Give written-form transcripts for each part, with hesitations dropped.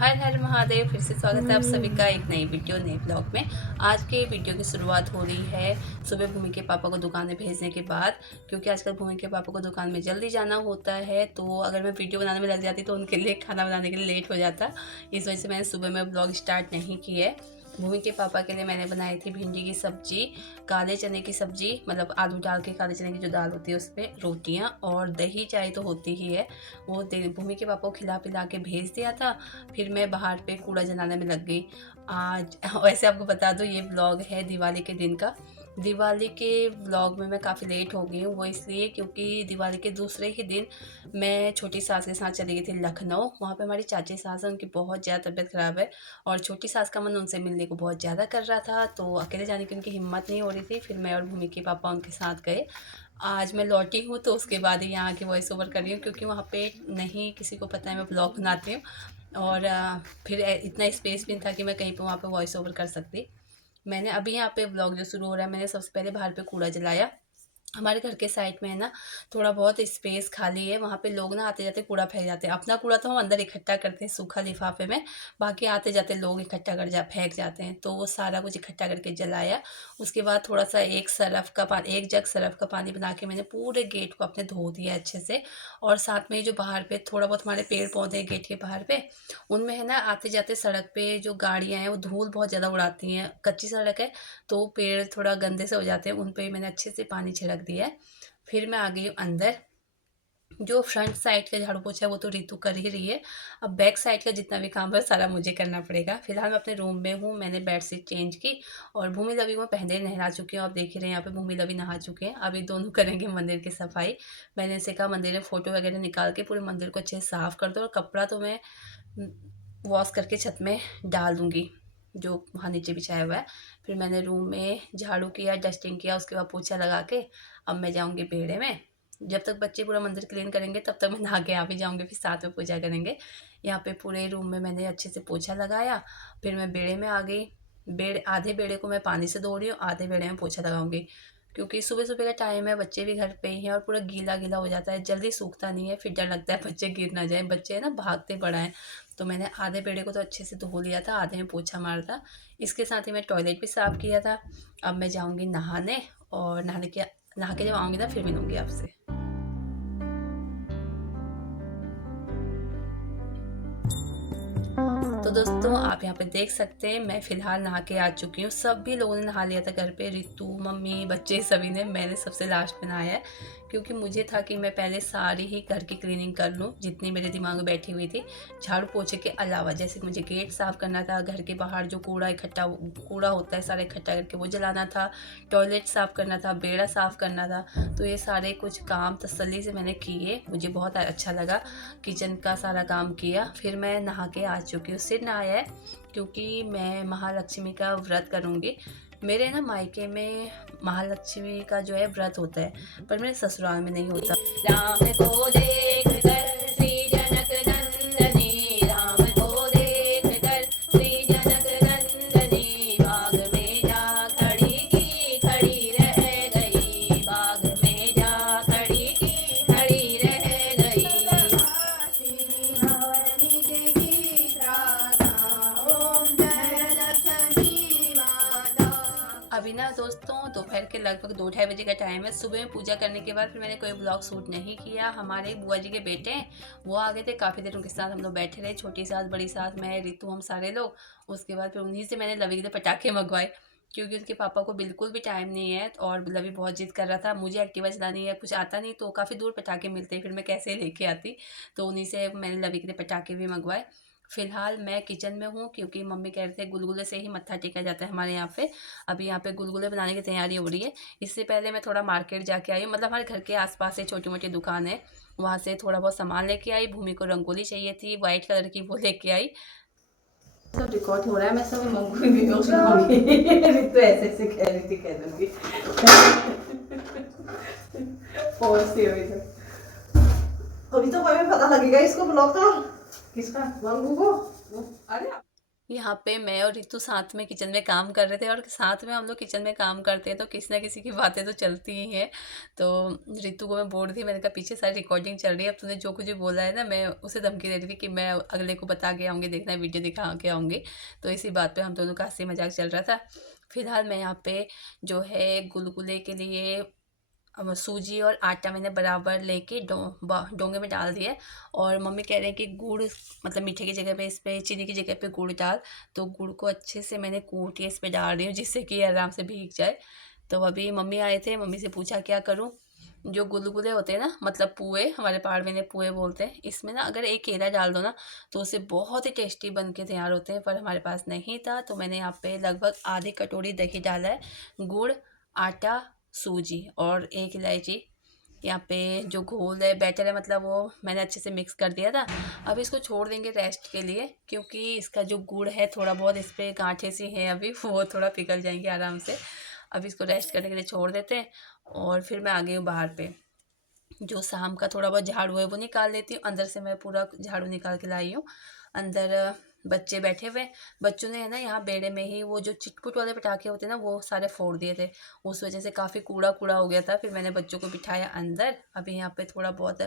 हर हर महादेव। फिर से स्वागत है आप सभी का एक नई वीडियो नए ब्लॉग में। आज के वीडियो की शुरुआत हो रही है सुबह भूमि के पापा को दुकान में भेजने के बाद, क्योंकि आजकल भूमि के पापा को दुकान में जल्दी जाना होता है। तो अगर मैं वीडियो बनाने में लग जाती तो उनके लिए खाना बनाने के लिए लेट हो जाता। इस वजह से मैंने सुबह में ब्लॉग स्टार्ट नहीं किया है। भूमि के पापा के लिए मैंने बनाई थी भिंडी की सब्जी, काले चने की सब्जी, मतलब आलू डाल के काले चने की जो दाल होती है उस पर रोटियाँ और दही चाय तो होती ही है। वो भूमि के पापा को खिला पिला के भेज दिया था। फिर मैं बाहर पे कूड़ा जलाने में लग गई। आज वैसे आपको बता दूँ ये व्लॉग है दिवाली के दिन का। दिवाली के व्लॉग में मैं काफ़ी लेट हो गई हूँ, वो इसलिए क्योंकि दिवाली के दूसरे ही दिन मैं छोटी सास के साथ चली गई थी लखनऊ। वहाँ पे हमारी चाची सास है, उनकी बहुत ज़्यादा तबीयत ख़राब है और छोटी सास का मन उनसे मिलने को बहुत ज़्यादा कर रहा था, तो अकेले जाने की उनकी हिम्मत नहीं हो रही थी। फिर मैं और भूमि के पापा उनके साथ गए। आज मैं लौटी हूँ तो उसके बाद ही यहाँ के वॉइस ओवर कर रही हूँ, क्योंकि वहाँ पे नहीं किसी को पता है मैं ब्लॉग बनाती हूँ। और फिर इतना स्पेस भी नहीं था कि मैं कहीं पे वहाँ पे वॉइस ओवर कर सकती। मैंने अभी यहाँ पे व्लॉग जो शुरू हो रहा है, मैंने सबसे पहले बाहर पे कूड़ा जलाया। हमारे घर के साइड में है ना, थोड़ा बहुत स्पेस खाली है, वहाँ पे लोग ना आते जाते कूड़ा फेंक जाते हैं। अपना कूड़ा तो हम अंदर इकट्ठा करते हैं सूखा लिफाफे में, बाकी आते जाते लोग इकट्ठा कर फेंक जाते हैं। तो वो सारा कुछ इकट्ठा करके जलाया। उसके बाद थोड़ा सा एक जग सरफ का पानी बना के मैंने पूरे गेट को अपने धो दिया अच्छे से। और साथ में जो बाहर पे थोड़ा बहुत हमारे पेड़ पौधे हैं गेट के बाहर पे, उनमें है ना आते जाते सड़क पे जो गाड़ियाँ हैं वो धूल बहुत ज़्यादा उड़ाती हैं। कच्ची सड़क है तो पेड़ थोड़ा गंदे से हो जाते हैं, उन पे मैंने अच्छे से पानी छिड़क दिया है। फिर मैं आ गई हूँ अंदर। जो फ्रंट साइड का झाड़ू पोछा है वो तो रितु कर ही रही है। अब बैक साइड का जितना भी काम है सारा मुझे करना पड़ेगा। फिलहाल मैं अपने रूम में हूँ, मैंने बेडशीट चेंज की और भूमि लवी को मैं पहले ही नहला चुकी हूँ। आप देख ही रहे हैं यहाँ पे भूमि लवी नहा चुके हैं। अभी दोनों करेंगे मंदिर की सफाई। मैंने इनसे कहा मंदिर में फ़ोटो वगैरह निकाल के पूरे मंदिर को अच्छे से साफ़ कर दो, और कपड़ा तो मैं वॉश करके छत में डाल दूँगी जो वहाँ नीचे बिछाया हुआ है। फिर मैंने रूम में झाड़ू किया, डस्टिंग किया, उसके बाद पोछा लगा के अब मैं जाऊँगी बेड़े में। जब तक बच्चे पूरा मंदिर क्लीन करेंगे तब तक मैं नहा के आ भी जाऊँगी, फिर साथ में पूजा करेंगे। यहाँ पे पूरे रूम में मैंने अच्छे से पोछा लगाया। फिर मैं बेड़े में आ गई। आधे बेड़े को मैं पानी से धो रही हूँ, आधे बेड़े में पोछा लगाऊंगी, क्योंकि सुबह सुबह का टाइम है, बच्चे भी घर पे ही हैं और पूरा गीला गीला हो जाता है, जल्दी सूखता नहीं है। फिर डर लगता है बच्चे गिर ना जाए, बच्चे है ना भागते बड़ा हैं। तो मैंने आधे बेड़े को तो अच्छे से धो लिया था, आधे में पोछा मारा था। इसके साथ ही मैं टॉयलेट भी साफ़ किया था। अब मैं जाऊँगी नहाने, और नहा के जब आऊँगी ना फिर मिलूँगी आपसे। तो दोस्तों आप यहाँ पे देख सकते हैं मैं फ़िलहाल नहा के आ चुकी हूँ। सभी लोगों ने नहा लिया था घर पे, रितु, मम्मी, बच्चे सभी ने। मैंने सबसे लास्ट में नहाया है, क्योंकि मुझे था कि मैं पहले सारी ही घर की क्लीनिंग कर लूँ जितनी मेरे दिमाग में बैठी हुई थी। झाड़ू पोछे के अलावा जैसे मुझे गेट साफ़ करना था, घर के बाहर जो कूड़ा होता है सारा इकट्ठा करके वो जलाना था, टॉयलेट साफ़ करना था, बेड़ा साफ़ करना था। तो ये सारे कुछ काम तसल्ली से मैंने किए, मुझे बहुत अच्छा लगा। किचन का सारा काम किया। फिर मैं नहा के आ चुकी हूँ। सिर नहाया है क्योंकि मैं महालक्ष्मी का व्रत करूँगी। मेरे ना मायके में महालक्ष्मी का जो है व्रत होता है, पर मेरे ससुराल में नहीं होता। राम को देख कर श्री जनक नंदनी, राम को देख कर श्री जनक नंदनी, बाग में जा खड़ी की खड़ी रह गई, बाग में जा खड़ी की खड़ी रह गई। अभी ना दोस्तों दोपहर के लगभग 2-2:30 बजे का टाइम है। सुबह में पूजा करने के बाद फिर मैंने कोई ब्लॉग शूट नहीं किया। हमारे बुआ जी के बेटे हैं, वो आ गए थे, काफ़ी देर उनके साथ हम लोग बैठे रहे, छोटी सास, बड़ी सास, मैं, रितु, हम सारे लोग। उसके बाद फिर उन्हीं से मैंने लवी के लिए पटाखे मंगवाए, क्योंकि उनके पापा को बिल्कुल भी टाइम नहीं है और लवी बहुत जिद कर रहा था। मुझे एक्टिवा चलानी है, कुछ आता नहीं, तो काफ़ी दूर पटाखे मिलते हैं, फिर मैं कैसे लेके आती। तो उन्हीं से मैंने लवी के लिए पटाखे भी मंगवाए। फिलहाल मैं किचन में हूँ, क्योंकि मम्मी कह रहे थे गुलगुले से ही मत्था टेका जाता है हमारे यहाँ पे। अभी यहाँ पे गुलगुले बनाने की तैयारी हो रही है। इससे पहले मैं थोड़ा मार्केट जाके आई हूँ, मतलब हमारे घर के आसपास से छोटी मोटी दुकान है, वहाँ से थोड़ा बहुत सामान लेके आई। भूमि को रंगोली चाहिए थी वाइट कलर की, वो लेके आई। सब रिकॉर्ड हो रहा है, मैं सब वीडियो बनाऊंगी। तो ऐसे ऐसे कह रही थी, कह दूंगी। और सी हुई तो अभी तो हमें पता लगेगा इसको ब्लॉक का, किसका मंगू को। अरे यहाँ पे मैं और रितु साथ में किचन में काम कर रहे थे, और साथ में हम लोग किचन में काम करते हैं तो किसी ना किसी की बातें तो चलती ही हैं। तो रितु को मैं बोल रही थी, मैंने कहा पीछे सारी रिकॉर्डिंग चल रही है, अब तूने जो कुछ भी बोला है ना, मैं उसे धमकी दे रही थी कि मैं अगले को बता के आऊँगी, देखना वीडियो दिखा के आऊँगी। तो इसी बात पर हम दोनों का हंसी मजाक चल रहा था। फिलहाल मैं यहाँ पे जो है गुलगुले के लिए अब सूजी और आटा मैंने बराबर लेके डोंगे में डाल दिया। और मम्मी कह रहे हैं कि गुड़, मतलब मीठे की जगह पे इस पे चीनी की जगह पे गुड़ डाल। तो गुड़ को अच्छे से मैंने कूट के इस पे डाल रही हूँ, जिससे कि आराम से भीग जाए। तो अभी मम्मी आए थे, मम्मी से पूछा क्या करूँ। जो गुलगुले होते हैं ना, मतलब पुए, हमारे पहाड़ में इन्हें पुए बोलते हैं, इसमें ना अगर एक केला डाल दो ना तो उससे बहुत ही टेस्टी बन के तैयार होते हैं। पर हमारे पास नहीं था, तो मैंने यहाँ पे लगभग आधी कटोरी दही डाला है, गुड़, आटा, सूजी और एक इलायची। यहाँ पे जो घोल है, बैटर है, मतलब वो मैंने अच्छे से मिक्स कर दिया था। अब इसको छोड़ देंगे रेस्ट के लिए, क्योंकि इसका जो गुड़ है थोड़ा बहुत इस पर गांठें सी हैं अभी, वो थोड़ा पिघल जाएंगे आराम से। अब इसको रेस्ट करने के लिए छोड़ देते हैं। और फिर मैं आ गई हूँ बाहर पे, जो शाम का थोड़ा बहुत झाड़ू है वो निकाल लेती हूँ। अंदर से मैं पूरा झाड़ू निकाल के लाई हूँ। अंदर बच्चे बैठे हुए, बच्चों ने है ना यहाँ बेड़े में ही वो जो चिटपुट वाले पटाखे होते हैं ना, वो सारे फोड़ दिए थे। उस वजह से काफ़ी कूड़ा कूड़ा हो गया था। फिर मैंने बच्चों को बिठाया अंदर। अभी यहाँ पे थोड़ा बहुत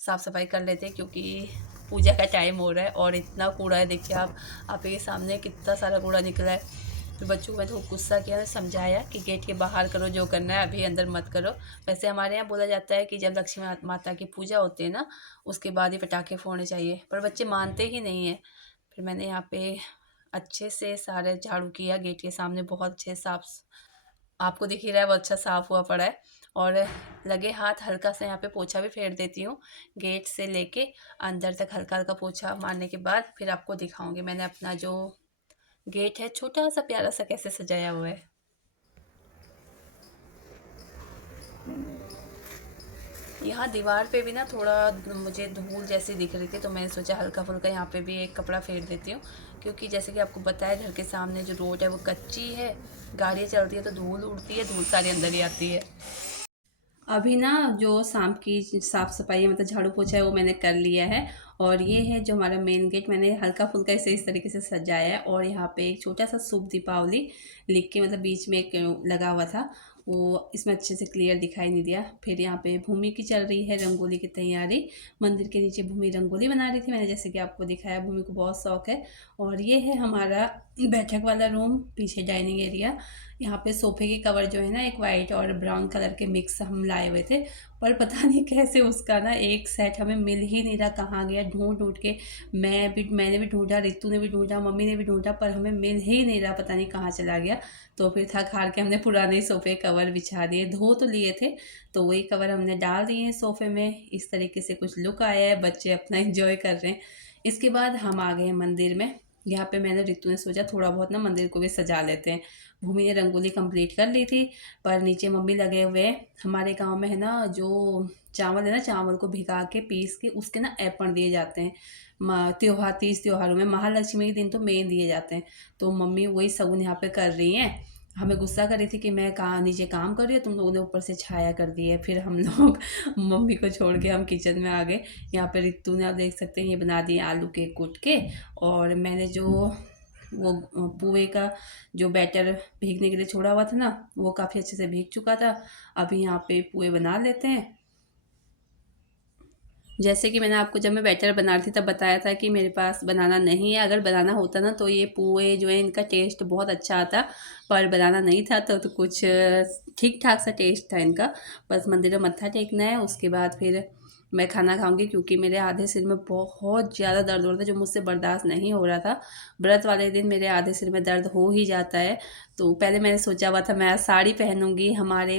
साफ़ सफाई कर लेते हैं, क्योंकि पूजा का टाइम हो रहा है। और इतना कूड़ा है, देखिए आप ये सामने कितना सारा कूड़ा निकला है। तो बच्चों को मैं थोड़ा गुस्सा किया, समझाया कि गेट के बाहर करो जो करना है, अभी अंदर मत करो। वैसे हमारे यहाँ बोला जाता है कि जब लक्ष्मी माता की पूजा होती है ना, उसके बाद ही पटाखे फोड़ने चाहिए, पर बच्चे मानते ही नहीं हैं। फिर मैंने यहाँ पे अच्छे से सारे झाड़ू किया, गेट के सामने बहुत अच्छे साफ, आपको दिख ही रहा है वो अच्छा साफ़ हुआ पड़ा है। और लगे हाथ हल्का सा यहाँ पे पोछा भी फेर देती हूँ, गेट से लेके अंदर तक हल्का हल्का पोछा मारने के बाद फिर आपको दिखाऊंगी मैंने अपना जो गेट है छोटा सा प्यारा सा कैसे सजाया हुआ है। यहाँ दीवार पे भी ना थोड़ा मुझे धूल जैसी दिख रही थी, तो मैंने सोचा हल्का फुल्का यहाँ पे भी एक कपड़ा फेर देती हूँ, क्योंकि जैसे कि आपको बताया घर के सामने जो रोड है वो कच्ची है, गाड़ियाँ चलती है तो धूल उड़ती है, धूल सारी अंदर ही आती है। अभी ना जो शाम की साफ़ सफाई है, मतलब झाड़ू पोछा है, वो मैंने कर लिया है। और ये है जो हमारा मेन गेट, मैंने हल्का फुल्का इसे इस तरीके से सजाया है। और यहाँ पे एक छोटा सा शुभ दीपावली लिख के, मतलब बीच में एक लगा हुआ था, वो इसमें अच्छे से क्लियर दिखाई नहीं दिया। फिर यहाँ पे भूमि की चल रही है रंगोली की तैयारी, मंदिर के नीचे भूमि रंगोली बना रही थी मैंने, जैसे कि आपको दिखाया, भूमि को बहुत शौक है। और ये है हमारा बैठक वाला रूम, पीछे डाइनिंग एरिया। यहाँ पे सोफे के कवर जो है ना, एक वाइट और ब्राउन कलर के मिक्स हम लाए हुए थे, पर पता नहीं कैसे उसका ना एक सेट हमें मिल ही नहीं रहा, कहाँ गया। ढूंढ ढूंढ के मैंने भी ढूंढा, रितु ने भी ढूंढा, मम्मी ने भी ढूंढा, पर हमें मिल ही नहीं रहा, पता नहीं कहाँ चला गया। तो फिर थक हार के हमने पुराने सोफे कवर बिछा दिए, धो तो लिए थे, तो वही कवर हमने डाल दिए हैं सोफे में। इस तरीके से कुछ लुक आया है, बच्चे अपना एंजॉय कर रहे हैं। इसके बाद हम आ गए मंदिर में। यहाँ पे मैंने रितु ने सोचा थोड़ा बहुत ना मंदिर को भी सजा लेते हैं। भूमि ने रंगोली कंप्लीट कर ली थी, पर नीचे मम्मी लगे हुए हैं। हमारे गांव में है ना, जो चावल है ना, चावल को भिगा के पीस के उसके ना ऐपण दिए जाते हैं। त्योहार, तीज त्योहारों में, महालक्ष्मी के दिन तो मेन दिए जाते हैं। तो मम्मी वही सगुन यहाँ पे कर रही हैं। हमें गुस्सा कर रही थी कि मैं नीचे काम कर रही हूँ, तुम लोगों ने ऊपर से छाया कर दी है। फिर हम लोग मम्मी को छोड़ के हम किचन में आ गए। यहाँ पे रितु ने, आप देख सकते हैं, ये बना दिए आलू के कूट के। और मैंने जो वो पुए का जो बैटर भीगने के लिए छोड़ा हुआ था ना, वो काफ़ी अच्छे से भीग चुका था। अभी यहाँ पे पुए बना लेते हैं। जैसे कि मैंने आपको जब मैं बैटर बना रही थी तब बताया था कि मेरे पास बनाना नहीं है, अगर बनाना होता ना तो ये पुए जो है इनका टेस्ट बहुत अच्छा आता, पर बनाना नहीं था तो कुछ ठीक ठाक सा टेस्ट था इनका। बस मंदिर में मत्था टेकना है, उसके बाद फिर मैं खाना खाऊंगी, क्योंकि मेरे आधे सिर में बहुत ज़्यादा दर्द हो रहा था, जो मुझसे बर्दाश्त नहीं हो रहा था। व्रत वाले दिन मेरे आधे सिर में दर्द हो ही जाता है। तो पहले मैंने सोचा हुआ था मैं आज साड़ी पहनूंगी। हमारे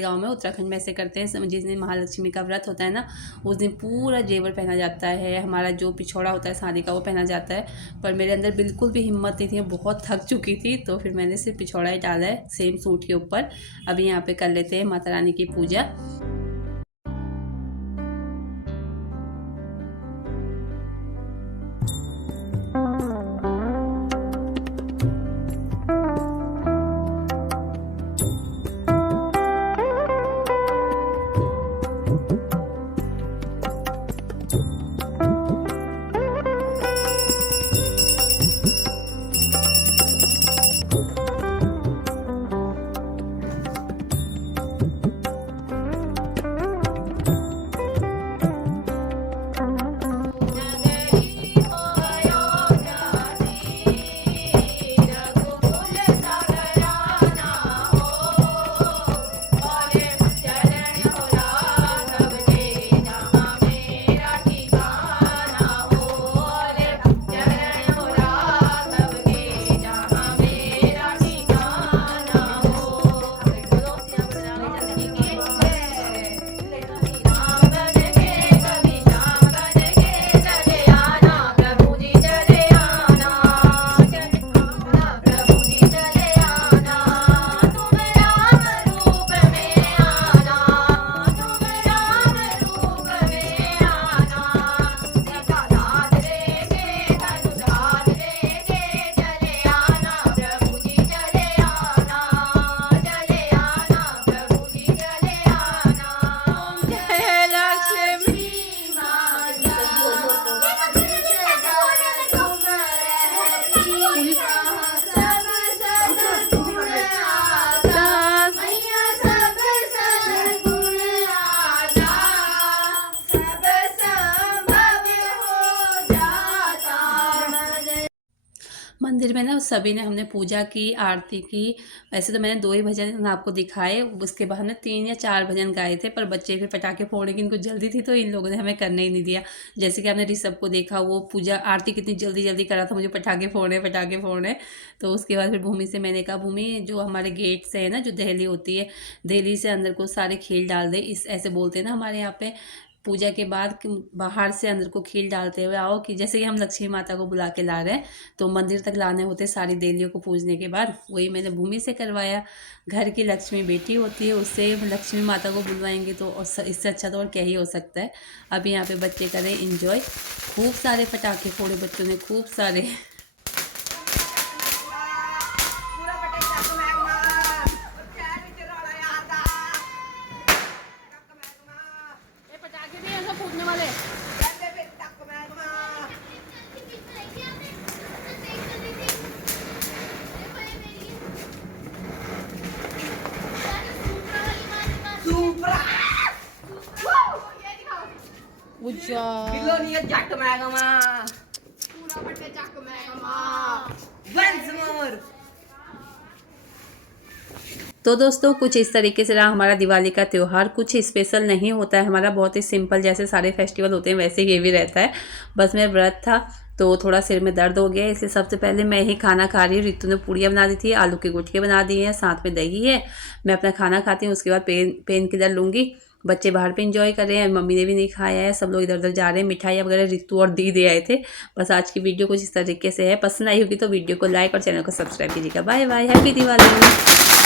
गांव में, उत्तराखंड में ऐसे करते हैं, जिस दिन महालक्ष्मी का व्रत होता है ना, उस दिन पूरा जेवर पहना जाता है, हमारा जो पिछौड़ा होता है शादी का वो पहना जाता है। पर मेरे अंदर बिल्कुल भी हिम्मत नहीं थी, मैं बहुत थक चुकी थी, तो फिर मैंने सिर्फ पिछौड़ा ही डाला है सेम सूट के ऊपर। अभी यहाँ पे कर लेते हैं माता रानी की पूजा। मंदिर में ना सभी ने हमने पूजा की, आरती की। वैसे तो मैंने 2 ही भजन आपको दिखाए, उसके बाद हमने 3 या 4 भजन गाए थे, पर बच्चे फिर पटाखे फोड़ने की इनको जल्दी थी तो इन लोगों ने हमें करने ही नहीं दिया। जैसे कि आपने ऋषभ को देखा, वो पूजा आरती कितनी जल्दी जल्दी करा था, मुझे पटाखे फोड़ने। तो उसके बाद फिर भूमि से मैंने कहा, भूमि जो हमारे गेट से है ना, जो दहली होती है, दहली से अंदर को सारे खील डाल दे, इस ऐसे बोलते हैं ना हमारे यहाँ पे पूजा के बाद कि बाहर से अंदर को खील डालते हुए आओ, कि जैसे कि हम लक्ष्मी माता को बुला के ला रहे हैं तो मंदिर तक लाने होते सारी देवियों को पूजने के बाद। वही मैंने भूमि से करवाया। घर की लक्ष्मी बेटी होती है, उससे लक्ष्मी माता को बुलवाएंगे तो इससे अच्छा तो और क्या ही हो सकता है। अब यहाँ पे बच्चे करें इंजॉय, खूब सारे पटाखे फोड़े बच्चों ने, खूब सारे। जट मैगमा पूरा बटे जट मैगमा वंस मोर। तो दोस्तों कुछ इस तरीके से रहा हमारा दिवाली का त्यौहार। कुछ स्पेशल नहीं होता है हमारा, बहुत ही सिंपल, जैसे सारे फेस्टिवल होते हैं वैसे ये भी रहता है। बस मेरा व्रत था तो थोड़ा सिर में दर्द हो गया, इसलिए सबसे पहले मैं ही खाना खा रही हूँ। रितु ने पूड़ियाँ बना दी थी, आलू के गुटके बना दिए हैं, साथ में दही है। मैं अपना खाना खाती हूँ, उसके बाद पेन किलर लूँगी। बच्चे बाहर पे एंजॉय कर रहे हैं, मम्मी ने भी नहीं खाया है, सब लोग इधर उधर जा रहे हैं। मिठाई वगैरह रितु और दी दे आए थे। बस आज की वीडियो कुछ इस तरीके से है। पसंद आई होगी तो वीडियो को लाइक और चैनल को सब्सक्राइब कीजिएगा। Bye bye, happy Diwali.